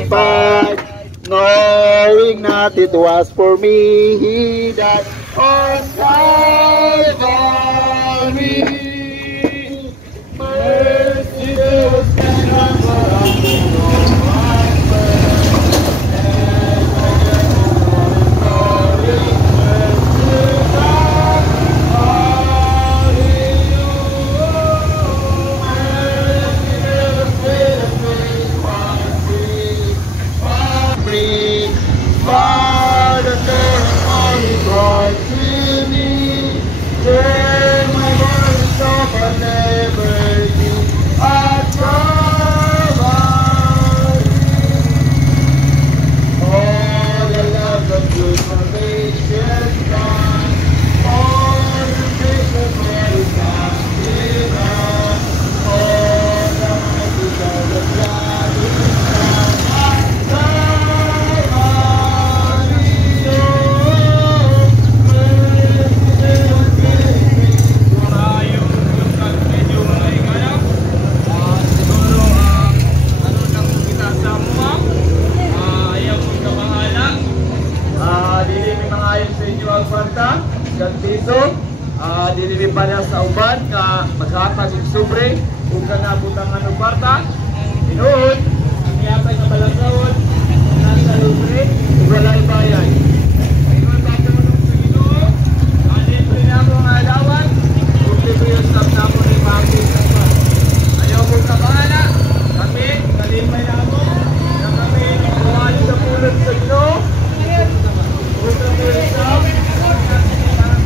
crucified, knowing not it was for me he died on Calvary. Merciful Savior, dililipan niya sa uban ka maghatag og sobre ug kana butangan og kwarta tinuod niyapay nga balangawon nasa libre ug wala ibayad ayun ba ko sa Ginoo alin rin ako nga alawan ug libre sa namo ni Maki ayaw mo ka bahala kami kalimay na ako na kami tuwali sa pulot sa Ginoo ug kami sa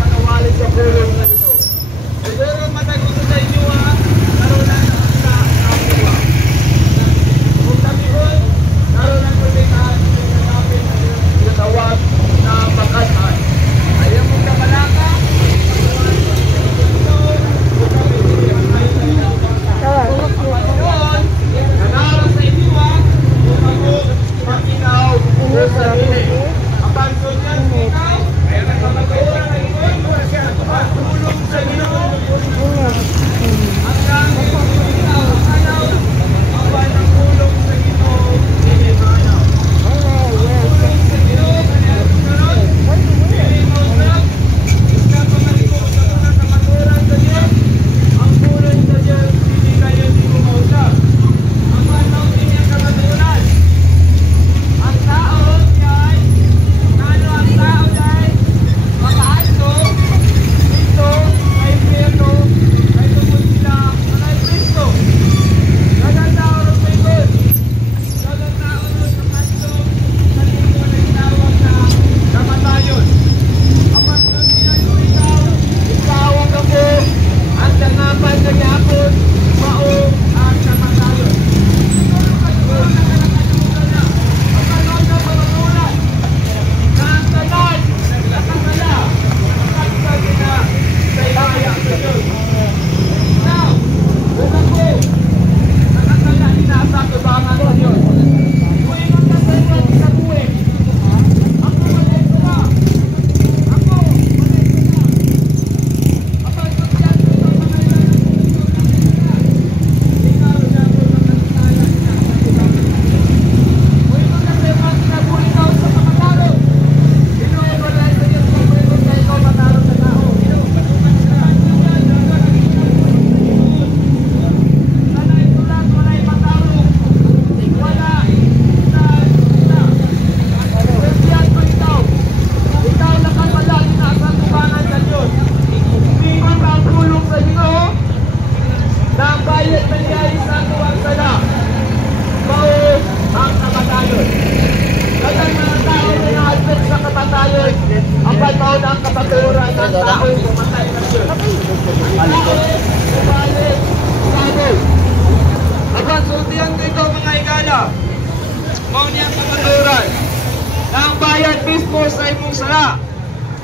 panawali sa pulot sa siguro matagot sa inyo karoon na sa kapwa. Kung kami ron, karoon na pagkakaan sa kapit na tawag na pagkasan. Ayaw mong kamalaka, kung kami nanalo sa inyo kung ako makinaw sa hili. Ang pagsunyan ikaw, ay nagpapagawa na ito, pagtulong sa Ginoo.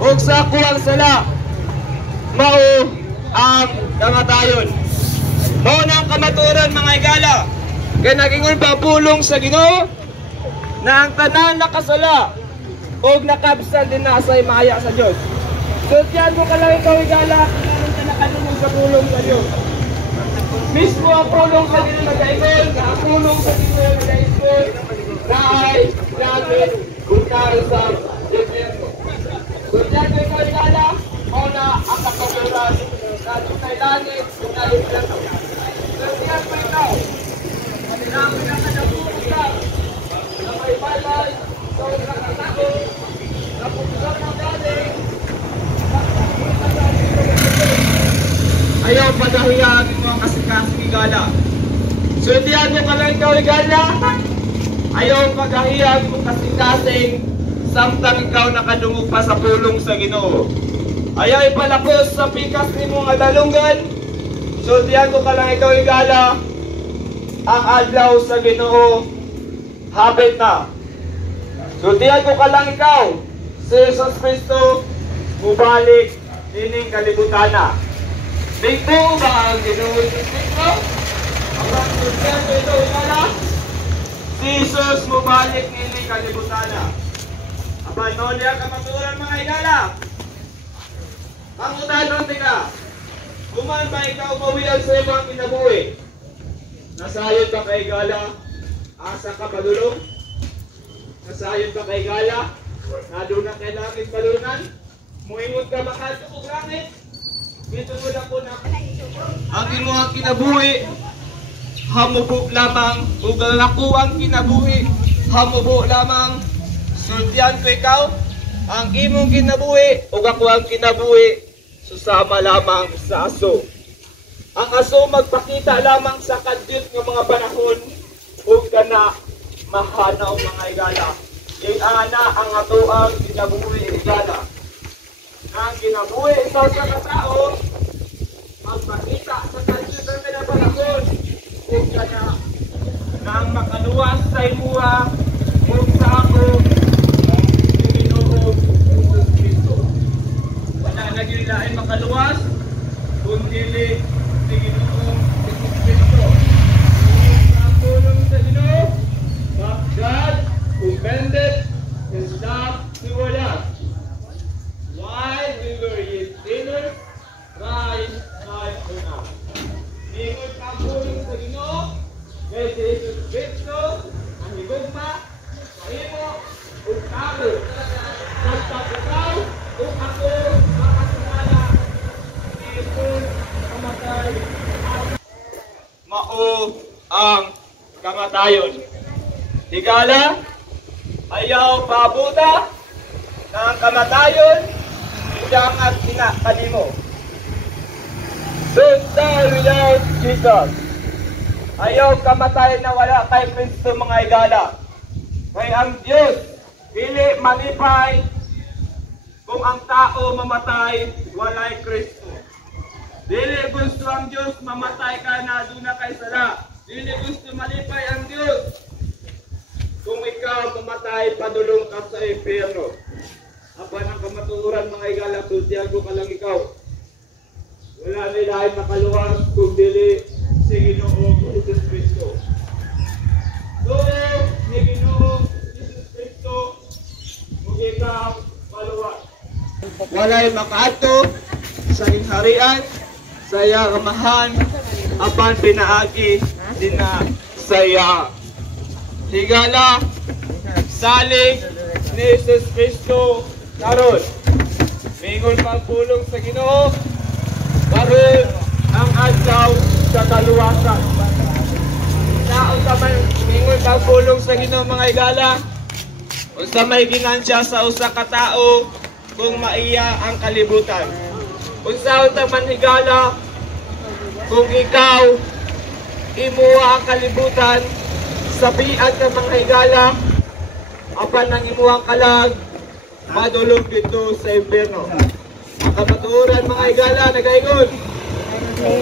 Ug sa kuwang sala mao ang kamatayon. Mao na ang kamaturan mga igala. Kaya nagingon papulong sa Ginoo na ang tanan nakasala ug nakabsan din na sa maya sa Dios. So tiyan mo ka lang ikaw igala kung ka nakalungog sa pulong sa Dios. Mismo ang pulong sa Ginoo nag-ingon, ang pulong sa Ginoo nag-ingon na ayaw pagahiyag mo kasikas higala. Sultihan mo ka lang ikaw higala, ayaw pagahiyag mo kasikasing samtang ikaw nakadungog pa sa pulong sa Ginoo. Ayaw ipalapos sa pikas ni mong adalunggan. Sultihan ko ka lang ikaw higala, ang adlaw sa Ginoo habit na. Sultihan ko ka lang ikaw, si Jesus Cristo mubalik dining kalibutan na. Dito ba ang Ginoo Jesus Cristo? Ang sultihan ko ito higala, si Jesus mubalik dining kalibutan na. Apan noon niya kamaturan mga higala. Ang utanon tika, kuman ba ikaw mawilan sa ibang kinabuhi? Nasayod ba kay gala? Asa ka padulong? Nasayod ba kay gala? Naduna kay langit balunan? Muingon ka makadto og langit? Dito mo na po na ang imong kinabuhi hamubo lamang ug ako ang kinabuhi hamubo lamang. Sultihan ko ikaw, ang imong kinabuhi ug ako ang kinabuhi susama lamang sa aso. Ang aso magpakita lamang sa kadyot ng mga panahon ug kana mahanaw mga higala. Ana ang ato ang kinabuhi higala. Ang kinabuhi ikaw sa katao magpakita sa kadyot ng mga panahon ug kana nang makaluwas sa imuha ug sa ako nagilain makaluwas kung dili si Ginoong Jesus Cristo. Ang tulong sa Ginoo, but God who bended his love toward us. While we were yet sinners, Christ died for us. Ningon ang tulong sa Ginoo, kay si Jesus Cristo, ang higugma, sa imo, ug ako. Basta ikaw, ug ako, mao ang kamatayon. Higala, ayaw pabuta ng kamatayon, hidang at kanimo. Don't die without Jesus. Ayaw kamatay na wala kay Kristo mga higala. Kaya ang Diyos, dili malipay kung ang tao mamatay, walay Kristo. Dili gusto ang Diyos mamatay ka na doon na kay sala. Dili gusto malipay ang Diyos kung ikaw mamatay, padulong ka sa impyerno. Apan ang kamatuoran mga higala, sultihan ko ka lang ikaw. Wala nila ay makaluwas kung dili si Ginoong Jesus Cristo. So, ni Ginoong Jesus Cristo, kung ikaw maluwas. Walay makaadto sa inharian, sa iya kamahan, apan pinaagi din na sa iya. Higala, salig ni Jesus Cristo karon. Mingon pagpulong sa Ginoo, karon ang adlaw sa kaluwasan. Unsa man mingon pagpulong sa Ginoo mga higala, unsa may ginansya sa usa ka tawo kung maiya ang kalibutan. Unsa man higala kung ikaw imuha ang kalibutan sabian ka mga higala apan nang imuhang kalag madulog dito sa impyerno. Ang kamatuoran mga higala nagaingon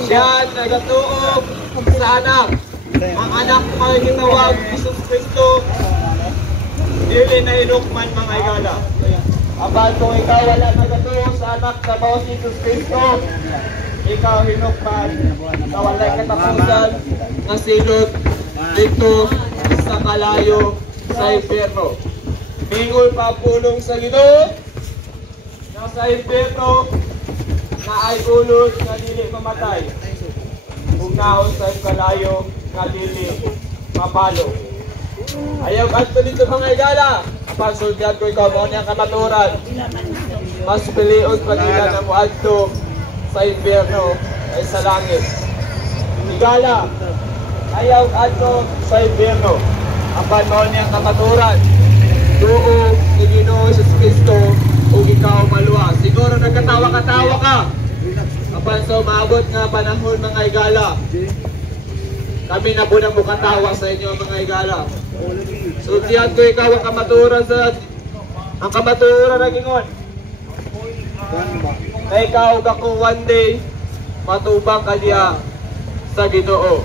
siya nagatuog sa anak. Ang anak mga gitawag Jesus Cristo dili na inukman mga higala. Apan kung ikaw wala nagatuog sa anak sa bawas Jesus Cristo, ikaw hinukman na walay katapusan na silot dito sa kalayo sa impyerno. Mingon pagpulong sa Ginoo na sa impyerno na ay ulod na dili mamatay ug naon sa kalayo na dili mapalo. Ayaw kadto dito mga higala. Apan sultihan ko ikaw mo niyang kamaturan. Mas piliot pa nila na muadto sa impyerno ay sa langit. Higala, ayaw kadto sa impyerno. Apan mo niyang kamaturan. Tuo ni Ginoo Jesus Cristo ug ikaw maluwas. Siguro nagkatawa-katawa ka. Apan sa umabot nga panahon mga higala, kami na po nang mukatawa sa inyo mga higala. So diyan ko ikaw ang kamaturan ng ingon. Na ikaw kako one day matubang ka diya sa Ginoo.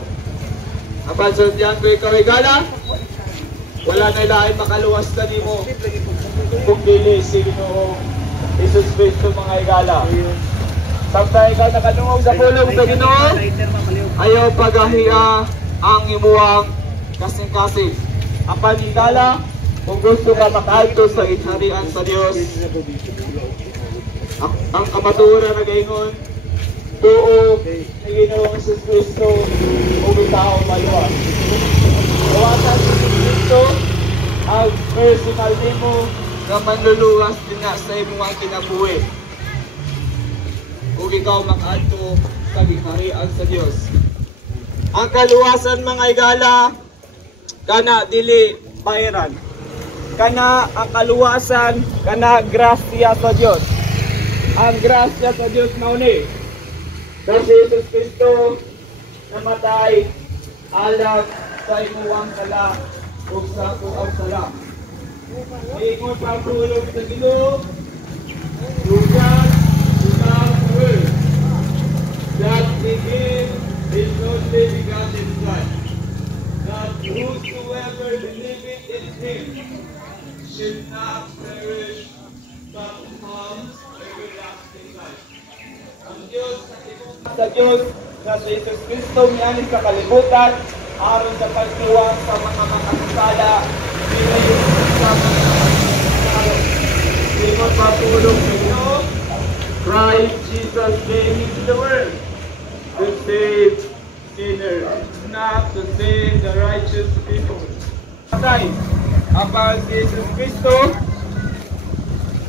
Apan so diyan ko ikaw higala, wala na ilain makaluwas ka nimo kung dili si Ginoo Jesus Cristo mga higala. Samtang ikaw nakanungog sa pulong sa Ginoo, ayaw pagahiya ang imuang kasing-kasing. Apan higala, kung gusto ka makaadto sa inharian sa Dios, ang kamaturan na gayon, tuo ni Ginoong Jesus Cristo o bitao maluwas. Kawasan si Jesus Cristo ang personal nimo na manluluwas din na sa imong kinabuhi. Kung ikaw makaadto sa ginharian sa Dios. Ang kaluwasan mga higala, kana dili bayaran. Kana ang kaluwasan, kana grasya sa Dios. Ang grasya sa Dios mao ni si Jesus Cristo namatay alang sa imuwang sala o sa tuang sala. Ingon pagtulog sa Ginoo, lugar that he gave his only begotten Son, that whosoever believeth in him should not perish, but have everlasting life. Ang Diyos sa Diyos na si Jesus Cristo miyanin sa kalibutan aron sa pagluwas sa mga makasala dili sa mga Ingon patulog sa Ginoo, Christ Jesus came into the world to save sinners, not to save the righteous people. Patay, apang si Jesus Cristo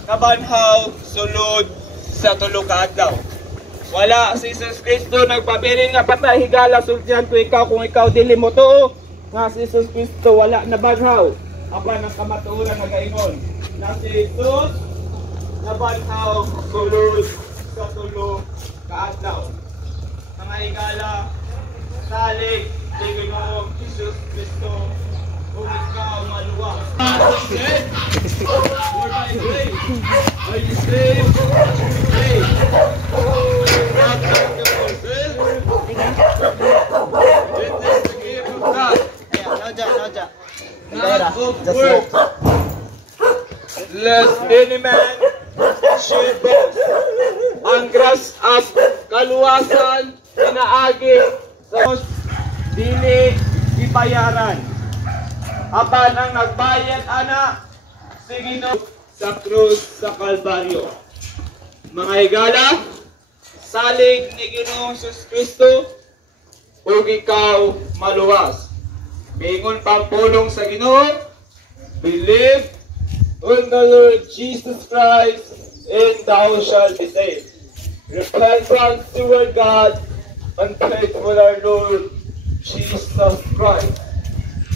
nabanhaw sulod sa tulo ka adlaw. Wala si Jesus Cristo nagpabilin nga patay higala sultihan ko ikaw kung ikaw dili mo tuo nga si Jesus Cristo wala nabanhaw. Apan ang kamatuoran nagaingon na si Jesus nabanhaw sulod sa tulo ka adlaw. Mga higala, salig ni Ginoong Jesus Cristo kung ikaw maluwas. Lord, I pray. Are you saved? Pray. God, thank you for this. It is the gift of God. Not of works. Lest any man should boast. Ang gras at kaluwasan pinaagi sa dili ibayaran. Apan ang nagbayad ana si Ginoo sa krus sa Kalbaryo. Mga higala, salig ni Ginoong Jesus Cristo ug ikaw maluwas. Mingon pampulong sa Ginoo, believe on the Lord Jesus Christ and thou shalt be saved. Repentance toward God and faith with our Lord Jesus Christ.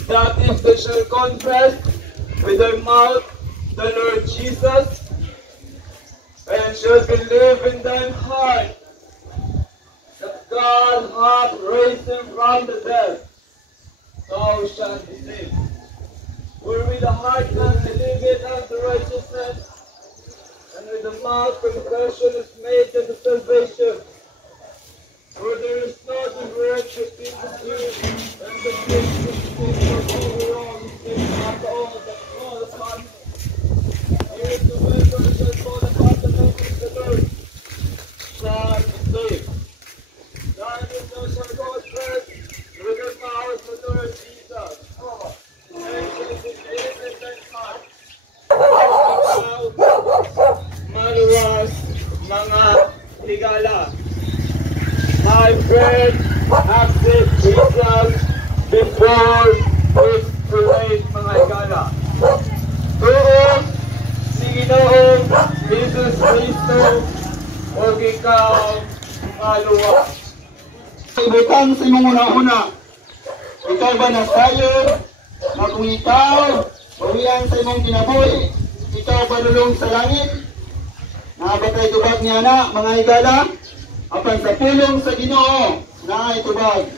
That if they shall confess with their mouth the Lord Jesus and shall believe in their heart that God hath raised him from the dead, thou shalt be saved. For with the heart man believeth unto righteousness, and with the mouth confession is made unto salvation. For there is no difference between the Jew and the Greek, between the two wrong, not all that call upon whosoever shall call upon the name of the Lord shall be saved. Thine is no shall go first with the power of the Lord Jesus. And shall be saved in thy heart. Maluwas mga higala. My friend, accept Jesus before it's too late mga higala. Tuon si Ginoong Jesus Cristo o ikaw maluwas. Ibutang sa imong una-una. Ikaw ba nasayod na kung ikaw mawiyan sa imong kinabuhi, ikaw ba lulong sa langit? Nabatay tubag niya na mga higala. apan sa pulong sa Ginoo na itubag.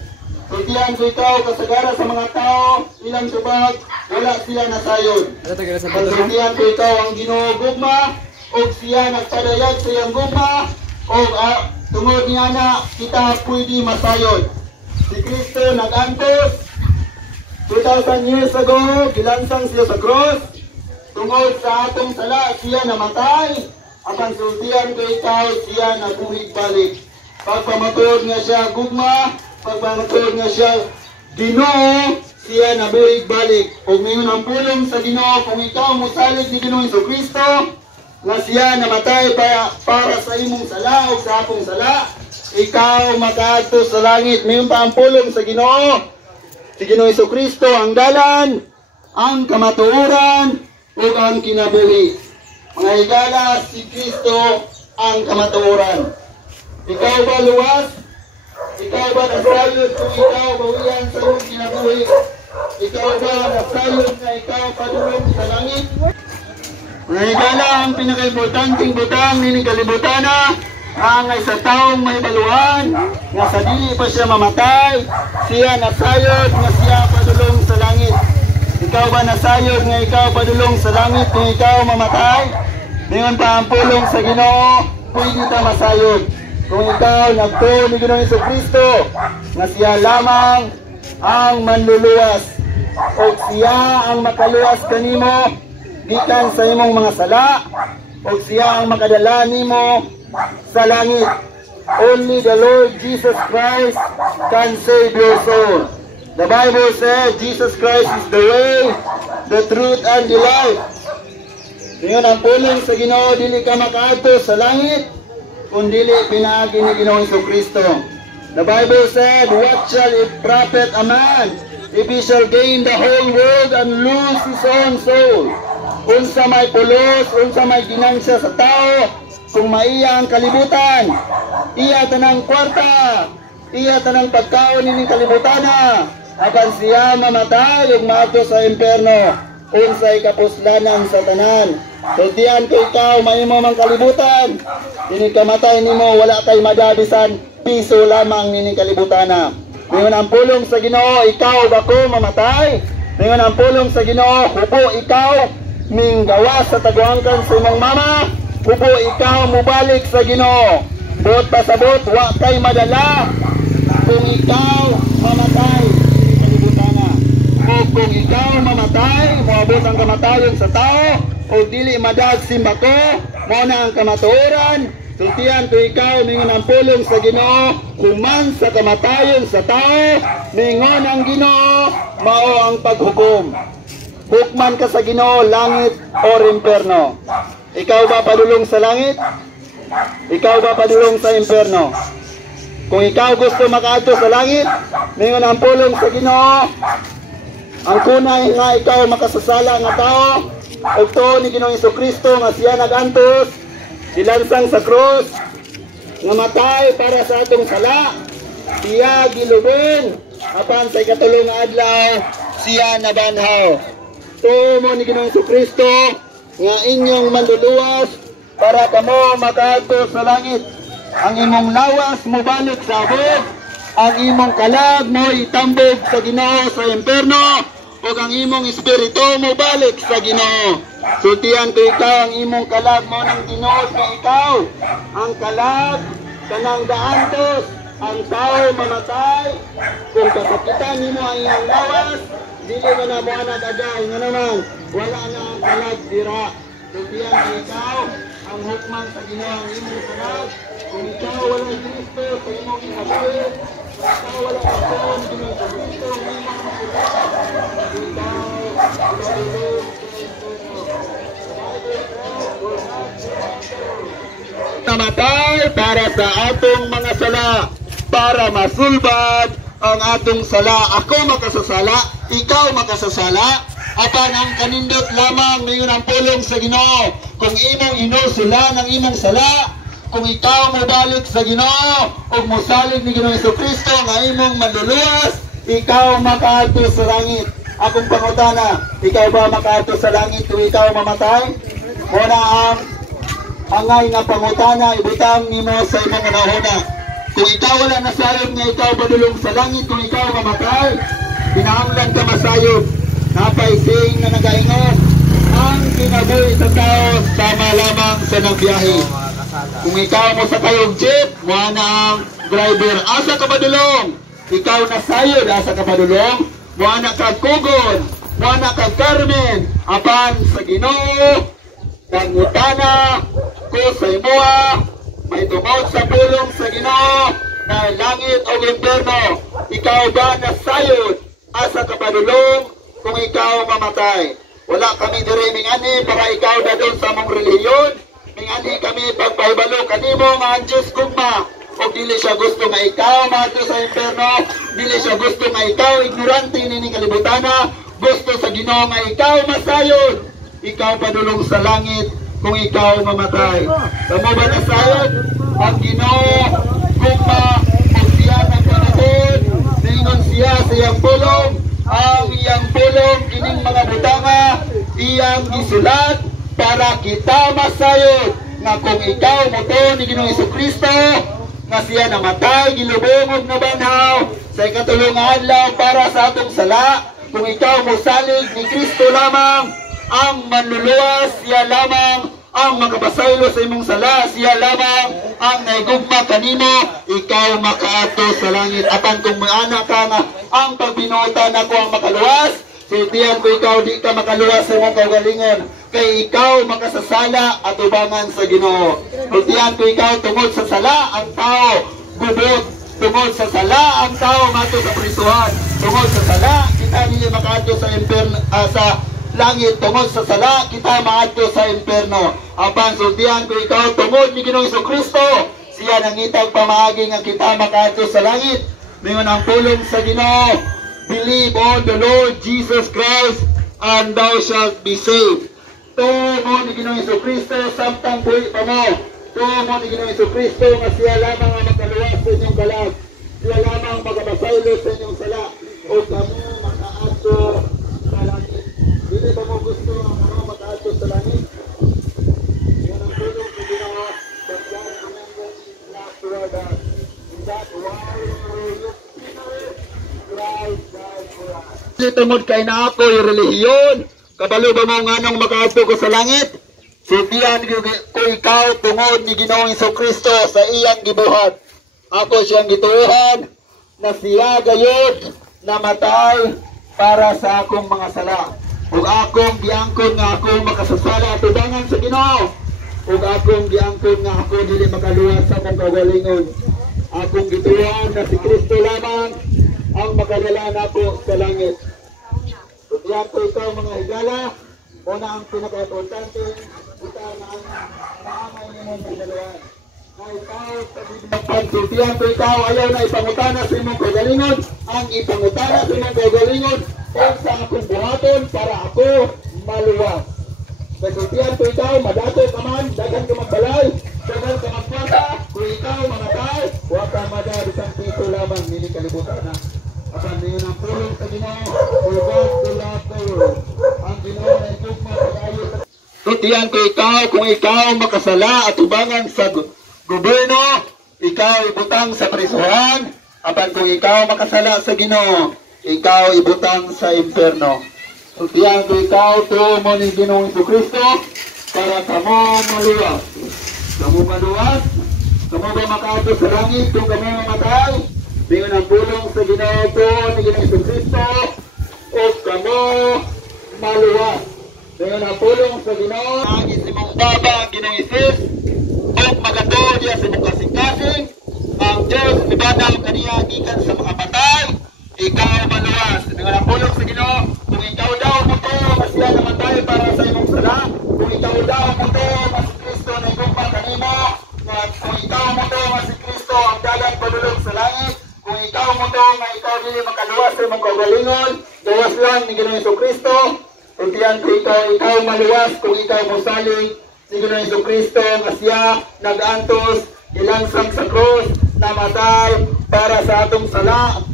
Sultihan ko ikaw kasagara sa mga tao, ilang tubag, wala sila nasayod. Sultihan ko ikaw ang Ginoo gugma, o siya nagpadayag sa iyang gugma, o tungod niya na kita pwede masayod. Si Kristo nag-antos, 2,000 years ago, gilansang siya sa cross, tungod sa atong sala, siya namatay, apan sultihan ko ikaw, siya nabuhig balik. Pagpamatod nga siya gugma, pagpamatod nga siya Ginoo, siya nabuhig balik. O ngayon ang pulong sa Ginoo, kung ikaw musalig ni Ginoo Kristo, nga siya namatay para sa imong sala o sa akong sala, ikaw makaadto sa langit. Ngayon pa ang pulong sa Ginoo, si Ginoo Kristo ang dalan, ang kamatuoran, o ang kinabuhi. Mga higala, si Kristo ang kamatuoran. Ikaw ba luwas? Ikaw ba nasayod kung ikaw bawian sa iyong kinabuhi? Ikaw ba nasayod na ikaw padulong sa langit? Mga higala, ang pinaka-importanting butang ni kalibutana, ang isa taong may baluhan, nga sa dili pa siya mamatay, siya nasayod nga siya padulong sa langit. Ikaw ba nasayod nga ikaw padulong sa langit kung ikaw mamatay? Ngayon pa ang pulong sa Ginoo, pwede ta masayod. Kung ikaw nagtuo ni Ginoong Kristo, nga siya lamang ang manluluwas, o siya ang makaluwas kanimo gikan sa imong mga sala, o siya ang makadala nimo sa langit. Only the Lord Jesus Christ can save your soul. The Bible says Jesus Christ is the way, the truth, and the life. Ngayon ang pulong sa Ginoo, dili ka makaadto sa langit kung dili pinaagi ni Ginoong Kristo. The Bible said, what shall it profit a man if he shall gain the whole world and lose his own soul? Unsa may pulos, unsa may ginansya sa tao, kung maiya ang kalibutan, iya tanang kwarta, iya tanang pagkaon ni kalibutana, apan siya mamatay ug maadto sa impierno, unsay kapuslanan sa tanan. Sultihan ko ikaw, mahimo mang kalibutan, dili ka matay nimo, wala kay madabisan, piso lamang nini kalibutana. Ngayon ang pulong sa Ginoo, ikaw ba ko mamatay? Ngayon ang pulong sa Ginoo, hubo ikaw ning gawas sa taguangkan sa imong mama, hubo ikaw mubalik sa Ginoo. Buot pasabot, wa kay madala kung ikaw mamatay kalibutana. O kung ikaw mamatay, moabot ang kamatayon sa tao, o dili madag simba ko, mo na ang kamatuoran. Sultihan ko ikaw, mingon ang pulong sa Ginoo, human sa kamatayon sa tao, mingon ang Ginoo, mao ang paghukom. Hukman ka sa Ginoo, langit o impierno. Ikaw ba padulong sa langit? Ikaw ba padulong sa impierno? Kung ikaw gusto makaadto sa langit, mingon ang pulong sa Ginoo, ang kunay nga ikaw makasasala nga tao, o to ni Ginoong Kristo nga siya nag-antos, dilansang sa cross, nga matay para sa atong sala, siya gilubon, apan sa ikatulong nga adlaw, siya nabanhaw. To mo ni Ginoong Kristo nga inyong manluluwas para kamo makaadto sa langit. Ang imong lawas mo balik sa abot, ang imong kalag mo itambog sa Ginoo sa impierno, o ang imong espiritu mo balik sa Ginoo. Sultihan ko ikaw, ang imong kalag mo ng tinuod nga ikaw, ang kalag kanang gaantos, ang tao mamatay, kung kasakitan nimo ang iyang lawas, dili mo na mo anak agay, nga naman, wala na ang kalag dira. Sultihan ko ikaw, ang hukman sa Ginoo ang imong kalag, kung ikaw wala Kristo sa imong kinabuhi, kung ikaw wala Kristo, Kristo ang imong namatay para sa atong mga sala, para masulbad ang atong sala. Ako makasasala, ikaw makasasala, apan ang kanindot lamang ngayon ang pulong sa Ginoo. Kung imong inusula ng imong sala, kung ikaw mo balik sa Ginoo o mosalig ni Ginoong Kristo nga imong manluluwas, ikaw makaadto sa langit. Akong pangutana, ikaw ba makaadto sa langit kung ikaw mamatay? Muna ang angay nga pangutana, ibutang nimo sa imong unahuna. Kung ikaw wala nasayod nga ikaw padulong sa langit, kung ikaw mamatay, pinahanglan ka masayod. Napaising na nagaingon, ang kinabuhi sa tao sama lamang sa nagbiyahe. Kung ikaw mo sa kayong jeep, mo na ang driver, asa ka padulong? Ikaw nasayod, asa ka padulong? Mo na ka Kugon, mo na ka Carmen, apan sa Ginoo, nangutana ko sa imuha, may tungod sa pulong sa Ginoo na langit o impierno. Ikaw ba nasayod? Asa ka padulong kung ikaw mamatay? Wala kami diri mingani para ikaw dadon sa among relihiyon. Mingani kami pagpahibalo kanimo nga ang Diyos gugma. O dili siya gusto nga ikaw maadto sa impierno, dili siya gusto nga ikaw ignorante nini kalibutana. Gusto sa Ginoo nga ikaw masayod. Ikaw padulong sa langit kung ikaw mamatay. Kamo ba nasayod? Ang Ginoo gugma o siya ng panahon, ningon siya sa iyang pulong, ang iyang pulong ining mga butanga iyang gisulat para kita masayod nga kung ikaw moto ni Ginoong Jesucristo nga siya namatay gilubongog na banhaw sa ikatulong adlaw para sa atong sala. Kung ikaw mosalig ni Kristo lamang ang manluluwas, siya lamang ang makapasaylo sa imong sala, siya lamang ang naigugma kanimo, ikaw makaato sa langit. Apan kung may anak ka nga ang pagbinuotan ako ang makaluwas, silbihan ko ikaw di ka makaluwas sa imong kaugalingon, kay ikaw makasasala at ubangan sa Ginoo. Silbihan ko ikaw tungod sa sala ang tao gubot, tungod sa sala ang tao mato sa prisuhan, tungod sa sala kita dili makaato sa impierno, sa langit. Tungod sa sala kita maadto sa impierno. Apan sultihan ko ikaw tungod ni Ginoong Jesucristo, siya nangitag pamaagi nga kita makaadto sa langit. Mingon ang pulong sa Ginoo, believe on the Lord Jesus Christ and thou shalt be saved. Tumo ni Ginoong Jesucristo samtang buhi pa mo. Tumo ni Ginoong Jesucristo nga siya lamang ang makaluwas sa inyong kalag, siya lamang makapasaylo sa inyong sala, o kamo makaadto sa langit. Hindi ba mo gusto ang mga makaadto sa langit? Yan ang tulong sa Ginoo, but God remembers not toward us. In that while we look sinners, Christ died for us. Tungod kay na ako yung relihiyon, kabalo ba mo nga nang makaadto ko sa langit? Silbihan ko ikaw tungod ni Ginoong Jesucristo sa iyang gibuhat. Ako siyang gituohan na siya gayud namatay para sa akong mga sala. Ug akong giangkon nga ako makasasala at ubangan sa Ginoo. Ug akong giangkon nga ako dili makaluwas sa akong kaugalingon. Akong gituohan na si Kristo lamang ang makadala nako sa langit. Ug diyan ko ikaw mga higala, una ang pinaka-importante, kita na ang maamay nimong pagdaluan. Ay ikaw sa pagsultihan ko ikaw ayaw na ipangutana sa imong kaugalingon, ang ipangutana sa imong kaugalingon kung sa akong buhaton para ako maluwas. Pagsultihan ko ikaw, madato ka man, dagan ka magbalay, dagan ka magpata, kung ikaw mamatay, huwag ka madabisang pito lamang, nini kalibutan na. Apan niyo ng pulong sa Ginoo, for God to love the world. Ang Ginoo na igugma pag-ayo sa Tutihan ko ikaw, kung ikaw makasala at ubangan sa gobyerno, ikaw ibutang sa prisuhan. Apan kung ikaw makasala sa Ginoo, ikaw ibutang sa impierno. Tutihan ko ikaw, tumo ni Ginoong Jesucristo, para kamo maluwas. Kamo maluwas, kamo ba makaadto sa langit kung kamo mamatay? Mingon ang pulong sa Ginoo tumo ni Ginoong Jesucristo, o kamo maluwas. Mingon ang pulong sa Ginoo, ang isimong baba ang Ginoong Isis, o magato diya sa mong kasing-kasing, ang Diyos ibanaw kaniya gikan sa mga patay, ikaw maluwas. Mingon ang pulong sa Ginoo, kung ikaw daw muto, mas siya namatay para sa imong sala, kung ikaw daw muto, mas si Kristo na igugma kanimo, kung ikaw muto, mas si Kristo ang dalan padulong sa langit, kung ikaw muto, nga ikaw dili makaluwas sa imong kaugalingon, gawas lang ni Ginoong Jesucristo. Tutihan ko ikaw maluwas kung ikaw mosalig si Ginoong Jesucristo nga siya nag-antos, ilansang sa krus, namatay para sa atong sala,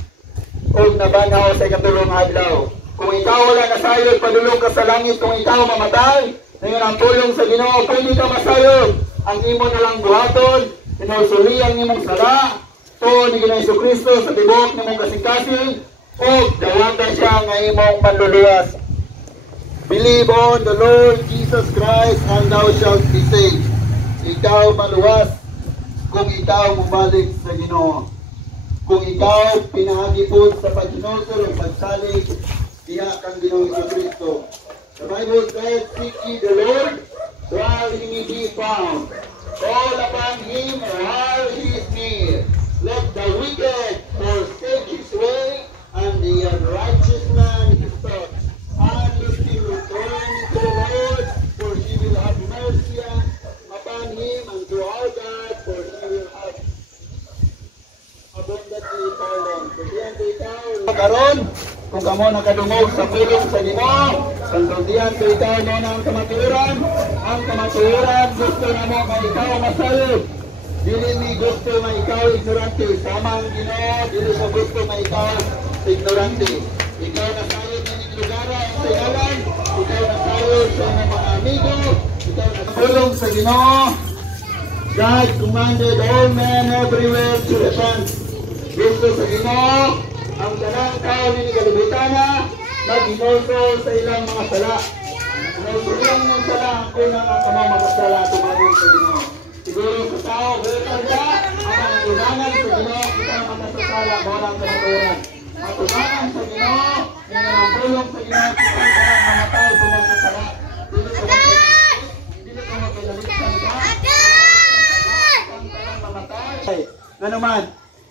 o nabanhaw sa ikatulong adlaw. Kung ikaw wala nasayod, padulong ka sa langit. Kung ikaw mamatay, ngayon ang tulong sa Ginoo, pwede ka masayod. Ang imo na lang buhaton, inusuli ang imong sala, tuon ni Ginoong Jesucristo sa tibok nimong kasing-kasing o dawatan siya nga imong manluluwas. Believe on the Lord Jesus Christ and thou shalt be saved. Ikaw maluwas kung ikaw mabalik sa Ginoo. Kung ikaw pinahagipon sa paghinulsol o pagsalig diha kang Ginoong Jesucristo. The Bible says, seek ye the Lord while he may be found. Call upon him while he is near. Let the wicked forsake his way, and the unrighteous man his thoughts. And let him return to the Lord, for he will have mercy upon him, and to our God, for he will have abundantly pardon. Pagdiyan ko ikaw, karon, kung kamo nakadungog sa pulong sa Ginoo, pagdiyan ko ikaw mo ng kamaturan. Ang kamaturan gusto na mo nga ikaw masayod. Dili ni gusto nga ikaw ignorante. Sama ang Ginoo, dili mo gusto nga ikaw ignorante. Ikaw nasayod na ning lugar sa yalan, ikaw nasayod sa mga amigo, ikaw nasayod sa Ginoo. God commanded all men everywhere to repent. Gusto sa Ginoo ang tanang tao ni kalibutan na nag-inulsol sa ilang mga sala. Inulsulang ng sala ang kunang ang kamang makasala tumagon sa Ginoo. Siguro sa tao, welcome ka, ang matunanan sa Ginoo, kita ang makasasala, walang kamaturan. Matunanan sa Ginoo, yung ang bulong sa Ginoo, kita ang mamatay tunong sa sala. Dili ka magkalaliksan ka, ang mamatay. Nga naman,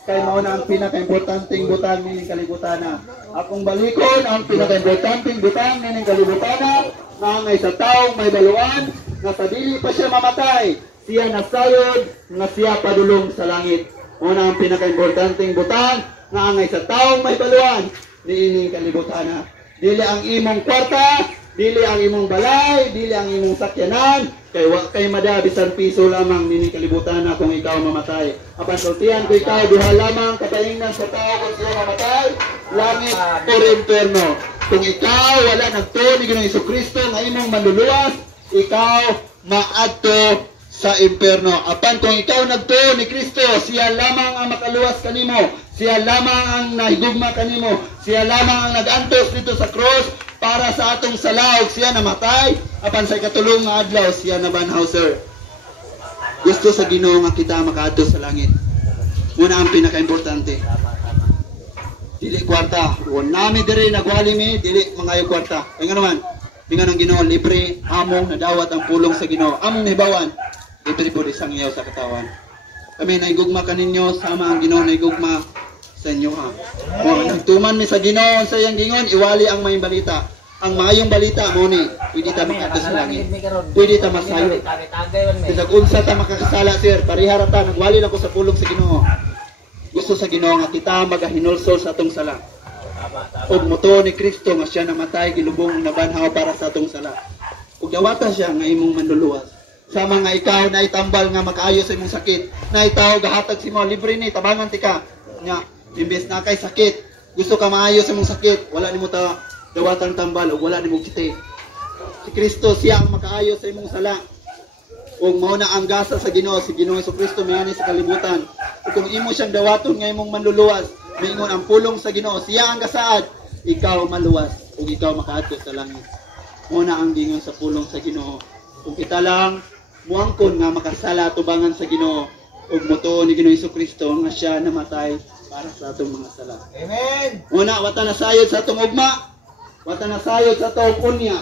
kay mao na ang pinaka-importanteng butang ning kalibutan na. Akong balikon ang pinaka-importanteng butang ning kalibutan na ngay sa taong may baluan nga sa dili pa siya mamatay, siya nasayod nga siya padulong sa langit. Una ang pinaka-importanteng butang nga ngay sa taong may baluan niining kalibutan na. Dili ang imong kwarta, dili ang imong balay, dili ang imong sakyanan, kay mada bisan piso lamang nini kalibutan na kung ikaw mamatay. Apan sultihan ko ikaw duha lamang kapaingnan sa tao kung siya mamatay, langit o impierno. Kung ikaw wala nagtuo ni Ginoong Jesucristo nga imong manluluwas, ikaw maadto sa impierno. Apan kung ikaw nagtuo ni Kristo, siya lamang ang makaluwas kanimo, siya lamang ang nahigugma kanimo, siya lamang ang nag-antos dito sa cross para sa atong sala ug siya namatay. Apan sa ikatulong nga adlaw siya nabanhaw, sir. Gusto sa Ginoo nga kita makaadto sa langit. Muna ang pinaka-importante. Dili kwarta. Wala nami diri nagwali mi, dili mangayo kwarta. Ay nga naman, tingan ang Ginoo libre, among nadawat ang pulong sa Ginoo. Among nahibawan, libre po isang iyaw sa katawan. Kami naigugma kaninyo, sama ang Ginoo naigugma sa inyo ha. Kung nagtuman mi sa Ginoo sa iyang gingon, iwali ang mayong balita. Ang mayong balita mo ni, pwede ta makadto sa langit. Pwede ta masayo. Bisag unsa ta makakasala, sir, parihara ta nagwali na ko sa pulong sa Ginoo. Gusto sa Ginoo nga kita magahinulsol sa atong sala. Ug moto ni Kristo nga siya namatay gilubong nabanhaw para sa atong sala. Ug dawatan siya nga imong manluluwas. Sama nga ikaw na itambal nga makaayo sa imong sakit. Na itaw gahatag si mo libre ni tabangan ti ka. Nya imbes na kay sakit, gusto ka maayo sa imong sakit, wala nimo ta dawatan tambal ug wala nimo kiti. Si Kristo siya ang makaayo sa imong sala. Ug mao na ang gasa sa Ginoo, si Ginoong Jesucristo miani sa kalibutan. Ug kung imo siyang dawaton nga imong manluluwas, mingon ang pulong sa Ginoo, siya ang gasaad, ikaw maluwas ug ikaw makaadto sa langit. Mao na ang gingon sa pulong sa Ginoo. Kung kita lang muangkon nga makasala tubangan sa Ginoo ug motuo ni Ginoong Jesucristo nga siya namatay para sa atong mga sala. Amen. Una wata nasayod sa atong ugma, wata nasayod sa atong unya,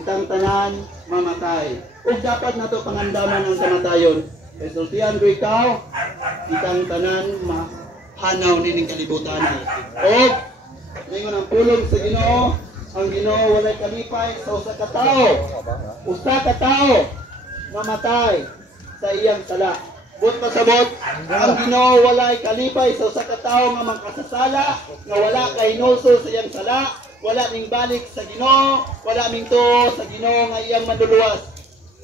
itang tanan mamatay. Ug dapat nato pangandaman ang kamatayon. Resultihan ko ikaw, itang tanan mahanaw nining kalibutan. Ug ningon ang pulong sa Ginoo, ang Ginoo walay kalipay sa usa ka tawo. Usa ka tawo mamatay sa iyang sala. But pasabot, ang Ginoo walay kalipay sa usa ka tawo nga makasasala, nga wala kay hinulsol sa iyang sala, wala ning balik sa Ginoo, wala ming tuo sa Ginoo nga iyang manluluwas.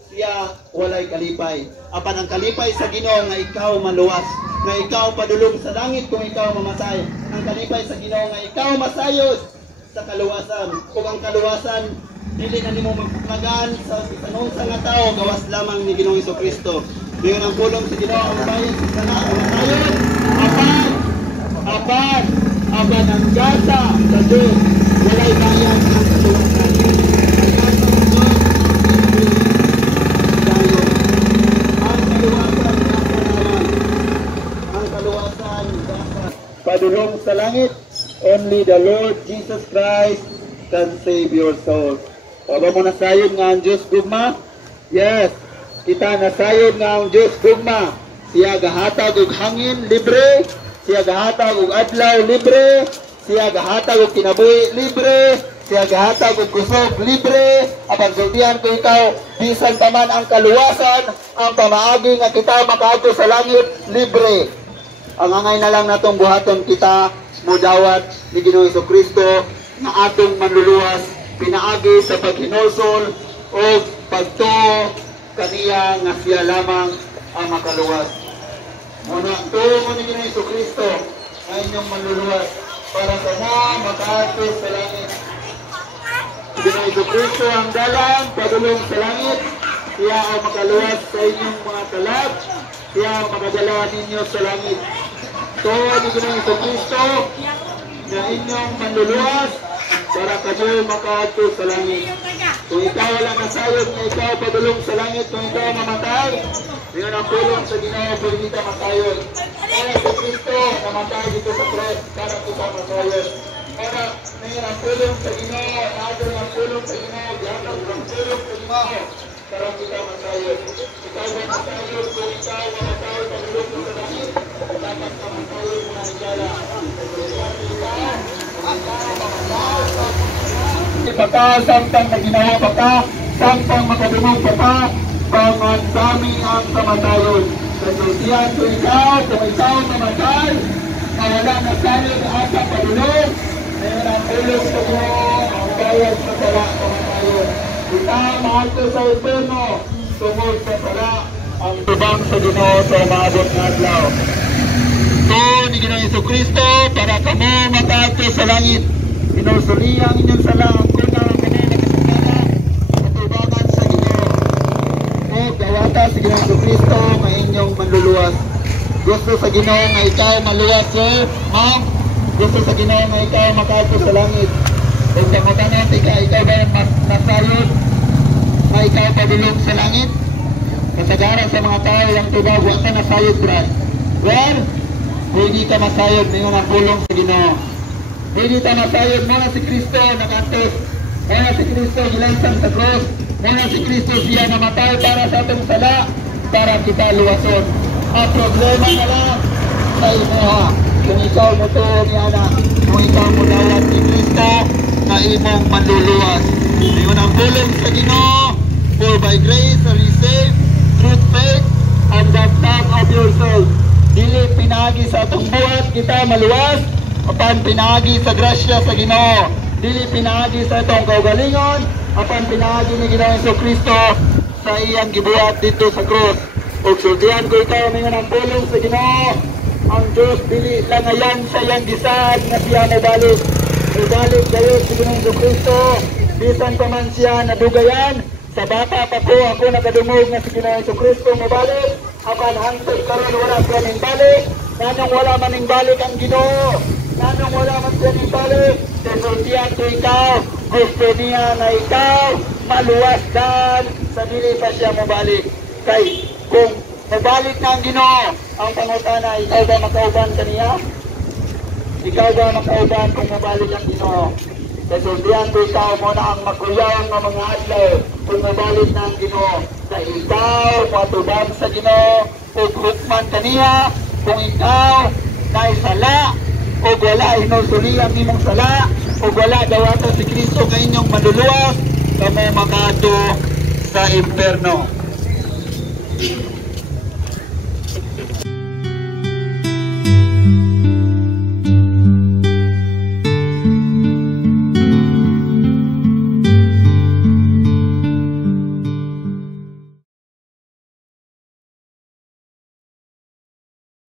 Siya walay kalipay. Apan ang kalipay sa Ginoo nga ikaw maluwas, nga ikaw padulong sa langit kung ikaw mamatay. Ang kalipay sa Ginoo nga ikaw masayod sa kaluwasan. Kung ang kaluwasan dili na nimo magpaglagan sa bisanunsa nga tao, gawas lamang ni Ginoong Jesucristo. Ngayon ang pulong sa Ginoo ang bayan sa sana, masayod, apan apan ang gasa sa Diyos walay bayan ang kaluwasan. Ang gasa sa Diyos tayo. Ang kaluwasan gasa naman. Ang kaluwasan gasa. Padulong sa langit, only the Lord Jesus Christ can save your soul. Aba mo nasayod nga ang Diyos gugma? Yes, kita nasayod nga ang Diyos gugma. Siya gahatag og hangin libre, siya gahatag og adlaw libre, siya gahatag og kinabuhi libre, siya gahatag og kusog libre. Apan sultihan ko ikaw, bisan pa man ang kaluwasan, ang pamaagi nga kita makaadto sa langit libre. Ang angay na lang natong buhaton kita mudawat ni Ginoong Jesucristo na atong manluluwas pinaagi sa paghinulsol o pagtuo kaniya nga siya lamang ang makaluwas. Muna tuo mo ni Ginoong Jesucristo na inyong manluluwas para sa makaadto sa langit. Ginoong Jesucristo ang dalang padulong sa langit. Siya ang makaluwas sa inyong mga talab. Siya ang makadala ninyo sa langit. Tuo ni Ginoong Jesucristo na inyong manluluwas para kayo makaadto sa langit. Kung ikaw wala nasayod na ikaw padulong sa langit, kung ikaw mamatay, yun ang tulong sa Ginoo kung hindi ka masayod. Kaya si Kristo namatay dito sa cross para kita masayod. Kaya ngayon ang tulong sa Ginoo, naadol ang tulong sa Ginoo, dihatag ang tulong sa Ginoo para kita masayod. Ikaw ba masayod kung ikaw mamatay padulong sa langit? Dapat ka masayod na higala. Pagka samtang na ginawa pagka samtang makadumog pagka pangandami ang kamatayon. Kasultihan ko ikaw, kung ikaw namatay, na wala na sayon asa padulog, ngayon ang ulog sa mo, ang bayad sa sala kamatayon. Ikaw mahalto sa inferno, tungod sa sala, ang tubang sa Ginoo sa umaabot na adlaw. Ito ni Ginoong Jesucristo para kamo makaadto sa langit. Pinusuli ang inyong sala, ang kunang kanina kasagara, katubangan sa Ginoo. O gawata sa Ginoong Jesucristo na inyong manluluwas. Gusto sa Ginoo na ikaw maluwas, sir, ma'am. Gusto sa Ginoo na ikaw makaadto sa langit. O kamutanong ikaw ba nasayod na ikaw padulong sa langit? Kasagara sa mga tao yung tubag, huwag ka nasayod, brad. Well, hindi ka masayod, ngayon ang pulong sa Ginoo. Hindi ka masayod, muna si Kristo nakantos, muna si Kristo gilansang sa cross, muna si Kristo siya namatay para sa atong sala, para kita luwason. Ang problema na lang sa imoha, kung ikaw mo to niya, kung ikaw mo dawat ni Kristo na imong manluluwas. Ngayon ang pulong sa Ginoo, for by grace are you saved, through faith, and the time of your soul. Dili pinagi sa atong buhat kita maluwas, apan pinagi sa grasya sa Ginoo. Dili pinagi sa atong kaugalingon, apan pinagi ni Ginoong Jesucristo sa iyang gibuhat dito sa cross. Ug sultihan ko ikaw ngayon ang pulong sa Ginoo. Ang Diyos dili lang ngayon sa iyang gisad na siya mabalik. Mabalik kayo si Ginoong Jesucristo. Bisan pa man siya nadugayan, sa bata pa po ako nakadumog na si Ginoong Jesucristo mabalik. Apan hantod karon wala siya ning balik. Nanong wala man ning balik ang Ginoo. Nanong wala man siya ning balik. Sultihan ko ikaw, gusto niya na ikaw maluwasdan sa dili pa siya mabalik. Kay kung mabalik na ang Ginoo, ang pangutana, ikaw ba makauban kaniya? Ikaw ba makauban kung mabalik ang Ginoo? Kasultihan ko ikaw mo na ang makuyaw ng mga adlaw kung mabalik na ang Ginoo. Kay ikaw matuban sa Ginoo o hukman kaniya kung ikaw naisala o wala hinusuli ang imong sala o wala dawatan si Kristo nga inyong manluluwas kamo makaadto sa imperno.